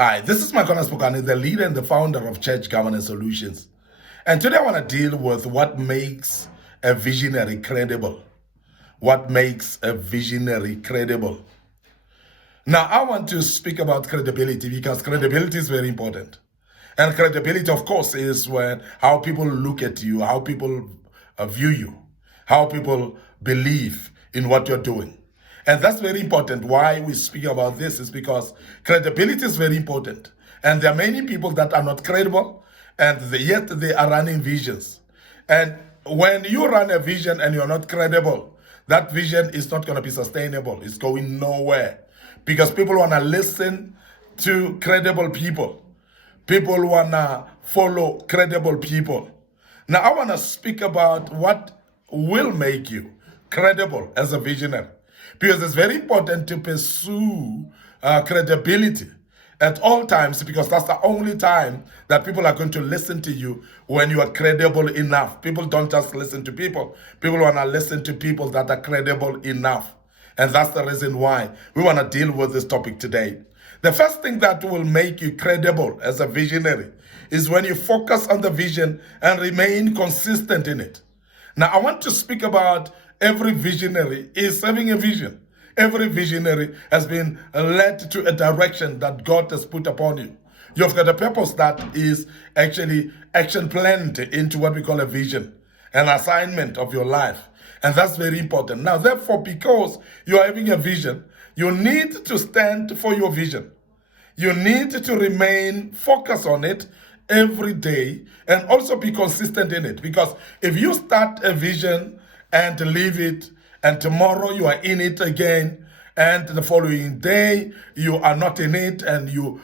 Hi, this is Makonas Pukani, the leader and the founder of Church Governance Solutions. And today I want to deal with what makes a visionary credible. What makes a visionary credible? Now, I want to speak about credibility because credibility is very important. And credibility, of course, is when how people look at you, how people view you, how people believe in what you're doing. And that's very important. Why we speak about this is because credibility is very important. And there are many people that are not credible, and yet they are running visions. And when you run a vision and you're not credible, that vision is not going to be sustainable. It's going nowhere. Because people want to listen to credible people. People want to follow credible people. Now, I want to speak about what will make you credible as a visionary. Because it's very important to pursue credibility at all times, because that's the only time that people are going to listen to you when you are credible enough. People don't just listen to people. People want to listen to people that are credible enough. And that's the reason why we want to deal with this topic today. The first thing that will make you credible as a visionary is when you focus on the vision and remain consistent in it. Now, I want to speak about every visionary is having a vision. Every visionary has been led to a direction that God has put upon you. You've got a purpose that is actually action planned into what we call a vision, an assignment of your life. And that's very important. Now, therefore, because you are having a vision, you need to stand for your vision. You need to remain focused on it every day and also be consistent in it. Because if you start a vision and leave it, and tomorrow you are in it again, and the following day you are not in it, and you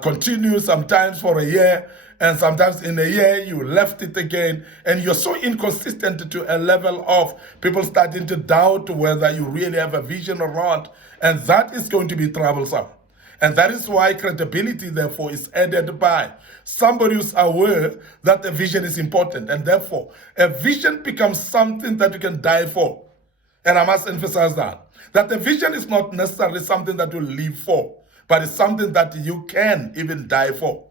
continue sometimes for a year, and sometimes in a year you left it again, and you're so inconsistent to a level of people starting to doubt whether you really have a vision or not, and that is going to be troublesome. And that is why credibility, therefore, is added by somebody who's aware that the vision is important. And therefore, a vision becomes something that you can die for. And I must emphasize that the vision is not necessarily something that you live for, but it's something that you can even die for.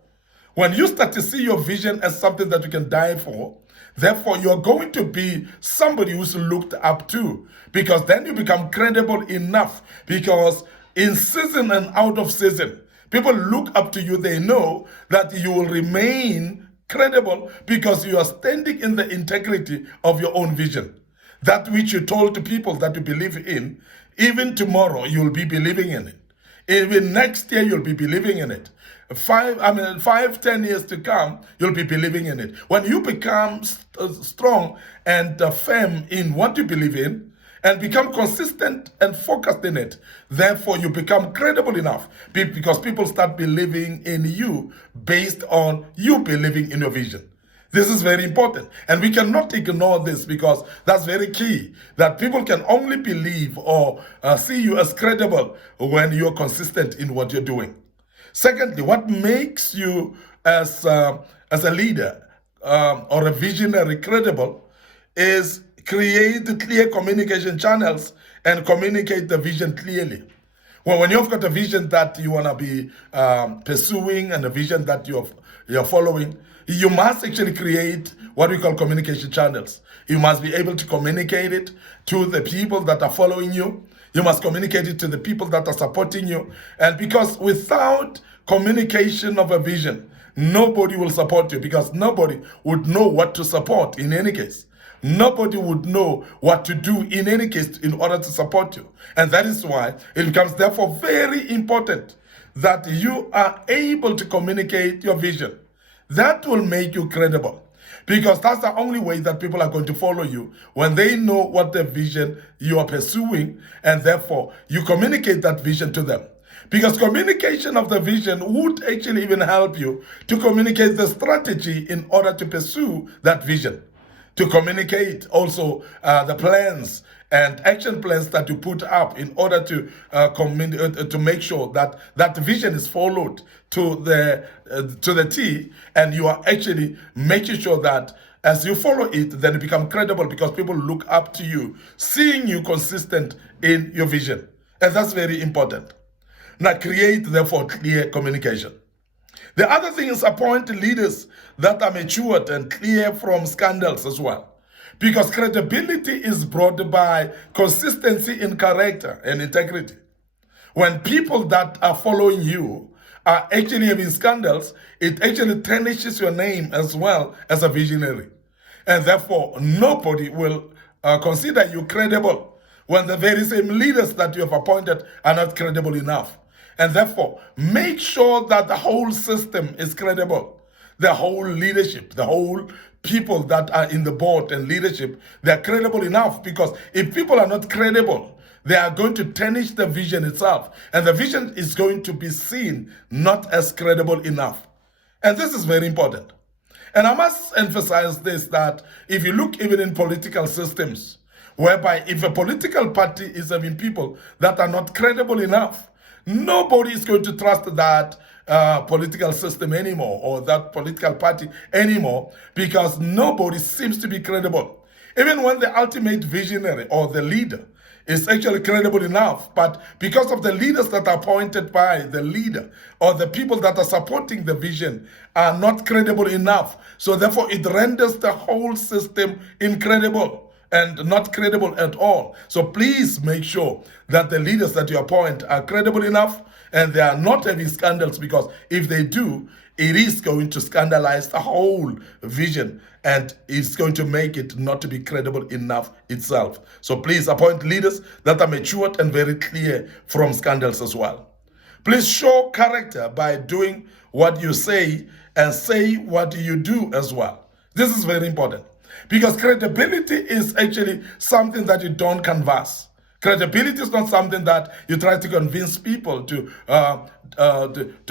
When you start to see your vision as something that you can die for, therefore, you're going to be somebody who's looked up to, because then you become credible enough, because in season and out of season, people look up to you. They know that you will remain credible because you are standing in the integrity of your own vision. That which you told to people that you believe in, even tomorrow you'll be believing in it. Even next year you'll be believing in it. 5-10 years to come, you'll be believing in it. When you become strong and firm in what you believe in, and become consistent and focused in it, therefore you become credible enough, because people start believing in you based on you believing in your vision. This is very important, and we cannot ignore this, because that's very key, that people can only believe or see you as credible when you're consistent in what you're doing. Secondly, what makes you as a leader or a visionary credible is create clear communication channels and communicate the vision clearly. Well, when you've got a vision that you want to be pursuing and a vision that you're following, you must actually create what we call communication channels. You must be able to communicate it to the people that are following you. You must communicate it to the people that are supporting you. And because without communication of a vision, nobody will support you, because nobody would know what to support in any case. Nobody would know what to do in any case in order to support you. And that is why it becomes therefore very important that you are able to communicate your vision. That will make you credible, because that's the only way that people are going to follow you, when they know what the vision you are pursuing, and therefore you communicate that vision to them. Because communication of the vision would actually even help you to communicate the strategy in order to pursue that vision. To communicate also the plans and action plans that you put up in order to make sure that that vision is followed to the T, and you are actually making sure that as you follow it, then you become credible, because people look up to you, seeing you consistent in your vision. And that's very important. Now create, therefore, clear communication. The other thing is appoint leaders that are matured and clear from scandals as well. Because credibility is brought by consistency in character and integrity. When people that are following you are actually having scandals, it actually tarnishes your name as well as a visionary. And therefore, nobody will consider you credible when the very same leaders that you have appointed are not credible enough. And therefore, make sure that the whole system is credible. The whole leadership, the whole people that are in the board and leadership, they're credible enough, because if people are not credible, they are going to tarnish the vision itself. And the vision is going to be seen not as credible enough. And this is very important. And I must emphasize this, that if you look even in political systems, whereby if a political party is having people that are not credible enough, nobody is going to trust that political system anymore, or that political party anymore, because nobody seems to be credible. Even when the ultimate visionary or the leader is actually credible enough, but because of the leaders that are appointed by the leader, or the people that are supporting the vision are not credible enough, so therefore it renders the whole system incredible and not credible at all. So please make sure that the leaders that you appoint are credible enough and they are not having scandals, because if they do, it is going to scandalize the whole vision and it's going to make it not to be credible enough itself. So please appoint leaders that are matured and very clear from scandals as well. Please show character by doing what you say and say what you do as well. This is very important, because credibility is actually something that you don't canvass. Credibility is not something that you try to convince people to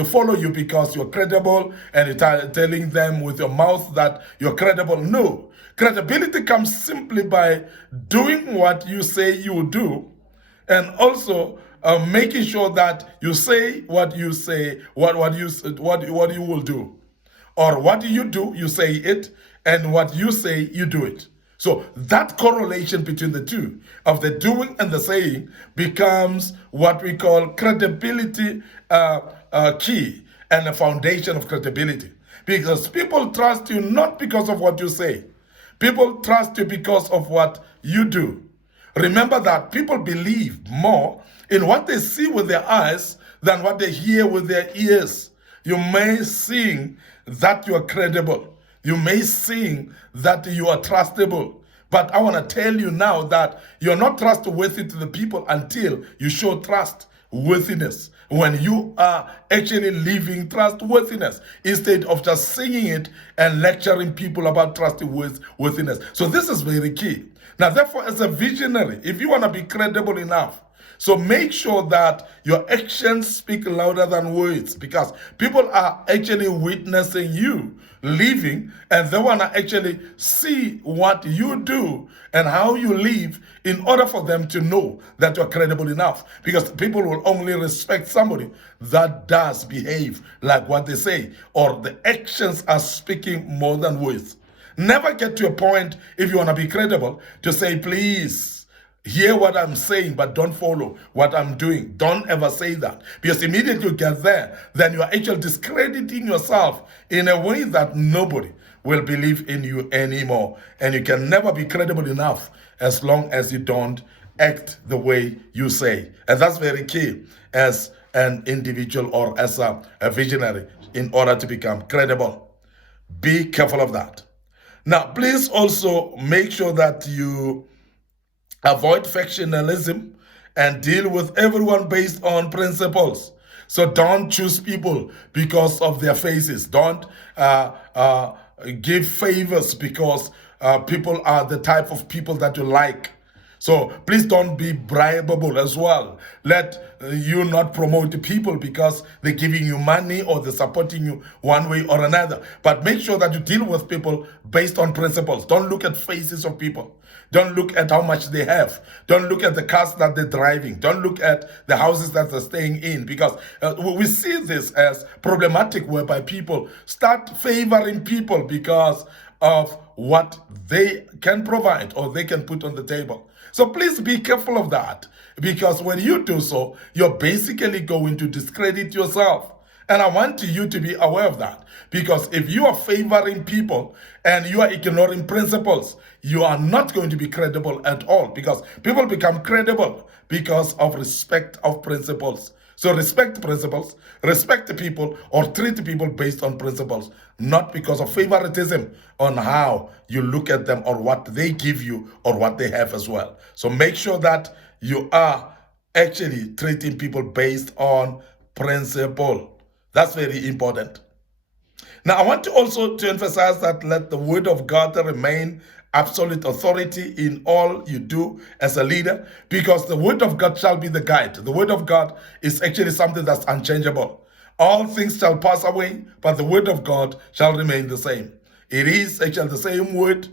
follow you because you're credible and you're telling them with your mouth that you're credible. No. Credibility comes simply by doing what you say you will do, and also making sure that you say what you say, what you will do. Or what you do, you say it, and what you say, you do it. So that correlation between the two, of the doing and the saying, becomes what we call credibility key and a foundation of credibility. Because people trust you not because of what you say. People trust you because of what you do. Remember that people believe more in what they see with their eyes than what they hear with their ears. You may sing that you are credible. You may sing that you are trustable. But I want to tell you now that you're not trustworthy to the people until you show trustworthiness. When you are actually living trustworthiness, instead of just singing it and lecturing people about trustworthiness. So this is very key. Now, therefore, as a visionary, if you want to be credible enough, so make sure that your actions speak louder than words, because people are actually witnessing you living, and they want to actually see what you do and how you live in order for them to know that you're credible enough. Because people will only respect somebody that does behave like what they say, or the actions are speaking more than words. Never get to a point, if you want to be credible, to say, please, hear what I'm saying, but don't follow what I'm doing. Don't ever say that. Because immediately you get there, then you are actually discrediting yourself in a way that nobody will believe in you anymore. And you can never be credible enough as long as you don't act the way you say. And that's very key as an individual or as a visionary in order to become credible. Be careful of that. Now, please also make sure that you avoid factionalism and deal with everyone based on principles. So don't choose people because of their faces. Don't give favors because people are the type of people that you like. So please don't be bribable as well. Let you not promote people because they're giving you money or they're supporting you one way or another. But make sure that you deal with people based on principles. Don't look at faces of people. Don't look at how much they have. Don't look at the cars that they're driving. Don't look at the houses that they're staying in, because we see this as problematic, whereby people start favoring people because of what they can provide or they can put on the table. So please be careful of that, because when you do so, you're basically going to discredit yourself. And I want you to be aware of that, because if you are favoring people and you are ignoring principles, you are not going to be credible at all, because people become credible because of respect of principles. So respect principles, respect people, or treat people based on principles, not because of favoritism on how you look at them or what they give you or what they have as well. So make sure that you are actually treating people based on principle. That's very important. Now, I want to also to emphasize that let the word of God remain absolute authority in all you do as a leader, because the word of God shall be the guide. The word of God is actually something that's unchangeable. All things shall pass away, but the word of God shall remain the same. It is actually the same word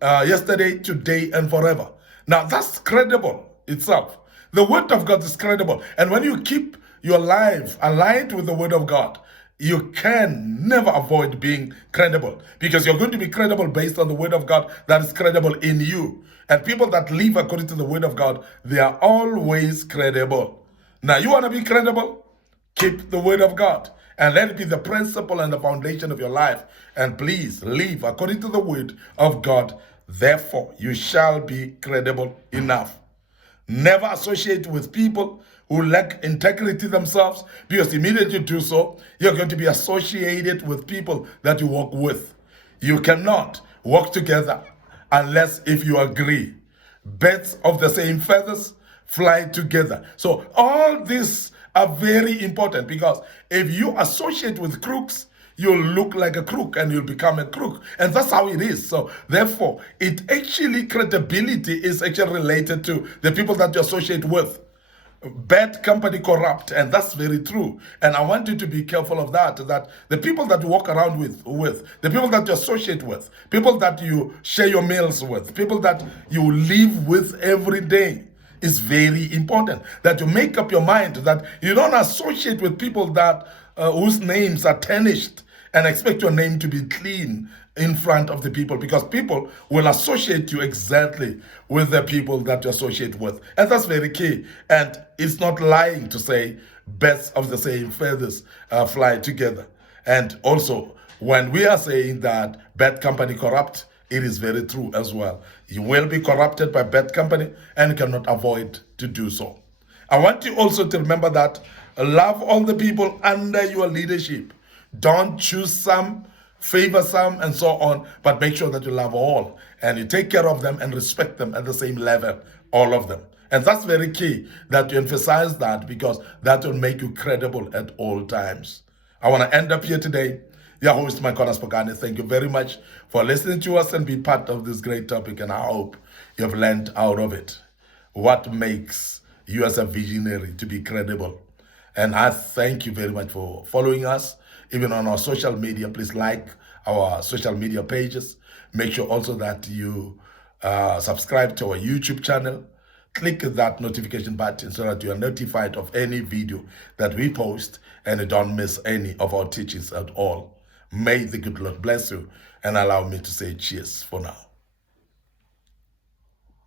yesterday, today, and forever. Now, that's credible itself. The word of God is credible. And when you keep your life aligned with the word of God, you can never avoid being credible, because you're going to be credible based on the word of God that is credible in you. And people that live according to the word of God, they are always credible. Now, you want to be credible? Keep the word of God and let it be the principle and the foundation of your life. And please live according to the word of God. Therefore, you shall be credible enough. Never associate with people who lack integrity themselves, because immediately you do so, you're going to be associated with people that you work with. You cannot work together unless if you agree. Birds of the same feathers fly together. So all these are very important, because if you associate with crooks, you'll look like a crook and you'll become a crook. And that's how it is. So therefore, credibility is actually related to the people that you associate with. Bad company corrupt, and that's very true. And I want you to be careful of that the people that you walk around with, the people that you associate with, people that you share your meals with, people that you live with every day, is very important. That you make up your mind that you don't associate with people that whose names are tarnished and expect your name to be clean in front of the people, because people will associate you exactly with the people that you associate with. And that's very key. And it's not lying to say birds of the same feathers fly together. And also, when we are saying that bad company corrupt, it is very true as well. You will be corrupted by bad company and you cannot avoid to do so. I want you also to remember that love all the people under your leadership. Don't choose some, favor some, and so on, but make sure that you love all and you take care of them and respect them at the same level, all of them. And that's very key that you emphasize that, because that will make you credible at all times. I want to end up here today. Your host, Makhona Spokane. Thank you very much for listening to us and be part of this great topic, and I hope you've learned out of it what makes you as a visionary to be credible. And I thank you very much for following us, even on our social media. Please like our social media pages. Make sure also that you subscribe to our YouTube channel. Click that notification button so that you are notified of any video that we post and you don't miss any of our teachings at all. May the good Lord bless you and allow me to say cheers for now.